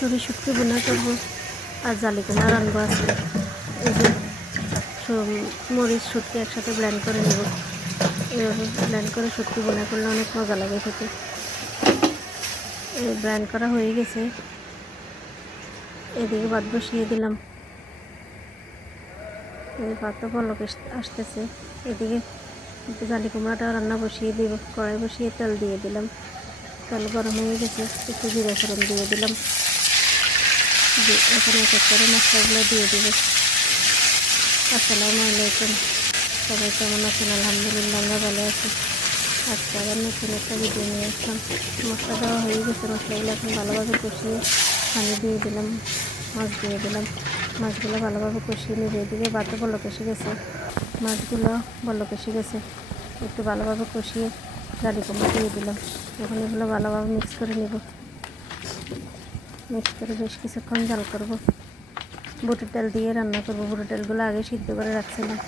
চুরি শুটকি বোনা করবো আর জালি কুমড়া রানবো আজকে। এই যে মরিচ শুটকি একসাথে ব্লেন্ড করে নেব। এভাবে ব্লেন্ড করে শুটকি বোনা করলে অনেক মজা লাগে খেতে। এই ব্লেন্ড করা হয়ে গেছে, এদিকে ভাত বসিয়ে দিলাম। এই ভাতটা পলক আসতেছে। এদিকে জালি কুমড়াটা রান্না বসিয়ে দিব। কড়াই বসিয়ে তেল দিয়ে দিলাম। তেল গরম হয়ে গেছে, একটু জিরা ফোড়ন দিয়ে দিলাম। এখন এক এক করে মশলাগুলো দিয়ে দিব। আসসালামু আলাইকুম, সবাই কেমন আছেন? আলহামদুলিল্লাহ আমরা ভালো আছি। আজকে আবার নতুন একটা ভিডিও নিয়ে আসলাম। মশলা দেওয়া হয়ে গেছে, মশলাগুলো এখন ভালোভাবে কষিয়ে পানি দিয়ে দিলাম, মাছ দিয়ে দিলাম। মাছগুলো ভালোভাবে কষিয়ে নেবে। এদিকে ভাতও বলক কষে গেছে, মাছগুলো বলক কষে গেছে। একটু ভালোভাবে কষিয়ে জালি কুমড়া দিয়ে দিলাম। এখন এগুলো ভালোভাবে মিক্স করে নেব। মিক্স করে বেশ কিছুক্ষণ জাল করব। বুটের ডাল দিয়ে রান্না করব। বুটের ডালগুলো আগে সিদ্ধ করে রাখছিলাম।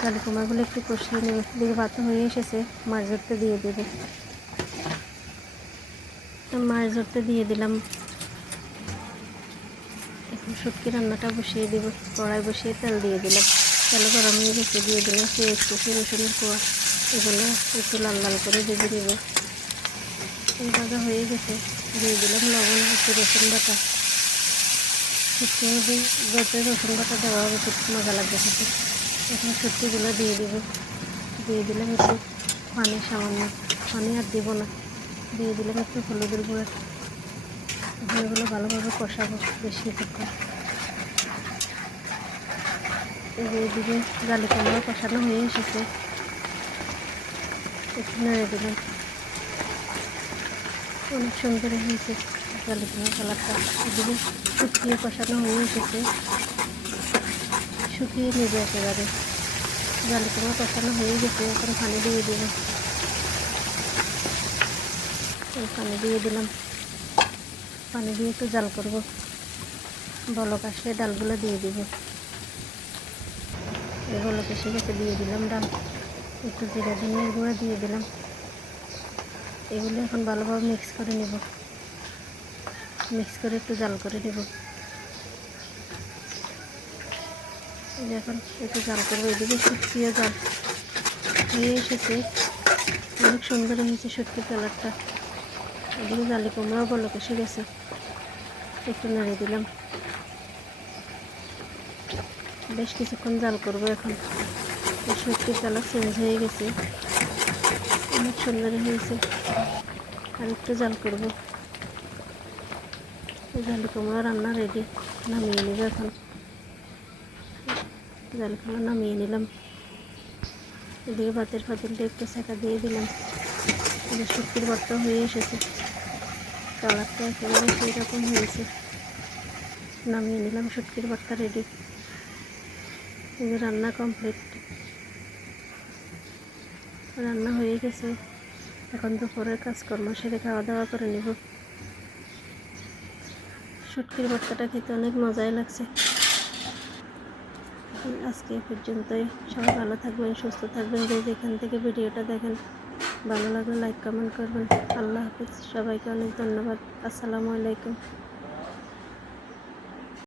জালি কুমড়াগুলো একটু কষিয়ে নেব। দিকে ভাত হয়ে এসেছে, মাছ ধরতে দিয়ে দেবো। মাছ ধরতে দিয়ে দিলাম। এখন শুটকি রান্নাটা বসিয়ে দেব। কড়াই বসিয়ে তেল দিয়ে দিলাম। তেল গরম হয়ে গেছে, দিয়ে দিলাম পেঁয়াজ কুচি, রসুনের কোয়া। এগুলো একটু লাল লাল করে ভেজে দেবো। ভাজা হয়ে গেছে, দিয়ে দিলাম লবণ, একটু রসুন বাটা। শুটকির মধ্যে যত রসুন বাটা দেওয়া হবে খুব মজা লাগবে খেতে। এখন শুটকিগুলো দিয়ে দেবো। দিয়ে দিলাম একটু পানি, সামান্য পানি আর দেবো না। দিয়ে দিলাম একটু হলুদের গুঁড়া। এগুলো ভালোভাবে কষাবো বেশ কিছুক্ষণ। এদিকে জালি কুমড়া কষানো হয়ে এসেছে, একটু নেড়ে দিলাম। অনেক সুন্দর হয়েছে জালি কুমড়া কালারটা। এদিকে শুকিয়ে কষানো হয়ে এসেছে, শুকিয়ে নেবে একেবারে। জালি কুমড়া কষানো হয়ে গেছে, এখন পানি দিয়ে দেবো। পানি দিয়ে দিলাম। পানি দিয়ে একটু জাল করব। বলক আসলে ডালগুলো দিয়ে দিব। এই বলক এসে গেছে, দিয়ে দিলাম ডাল। একটু জিরা ধনিয়ার গুঁড়া দিয়ে দিলাম। এগুলো এখন ভালোভাবে মিক্স করে নেব। মিক্স করে একটু জাল করে নেব। এখন একটু জাল করবো। এদিকে শুটকিও জাল হয়ে এসেছে, অনেক সুন্দর হয়েছে শুটকির কালারটা। এদিকে জালি কুমড়াও বলক এসে গেছে, একটু নেড়ে দিলাম। বেশ কিছুক্ষণ জাল করবো। এখন শুটকির কালার চেঞ্জ হয়ে গেছে, অনেক সুন্দর হয়েছে। আর একটু জাল করব। জালি কুমড়া রান্না রেডি, নামিয়ে নেব। এখন জালি কুমড়া নামিয়ে নিলাম। এদিকে ভাতের পাতিলটা একটু সেঁকা দিয়ে দিলাম। শুটকির ভর্তা হয়ে এসেছে, কালারটা একেবারে সেই রকম হয়েছে। নামিয়ে নিলাম, শুটকির ভর্তা রেডি। এই রান্না কমপ্লিট, রান্না হয়ে গেছে। এখন দুপুরের কাজকর্ম সেরে খাওয়া দাওয়া করে নেব। শুটকির ভর্তাটা খেতে অনেক মজাই লাগছে। আজকে পর্যন্তই। সবাই ভালো থাকবেন, সুস্থ থাকবেন। যে যেখান থেকে ভিডিওটা দেখেন, ভালো লাগলে লাইক কমেন্ট করবেন। আল্লাহ হাফিজ, সবাইকে অনেক ধন্যবাদ। আসসালামু আলাইকুম।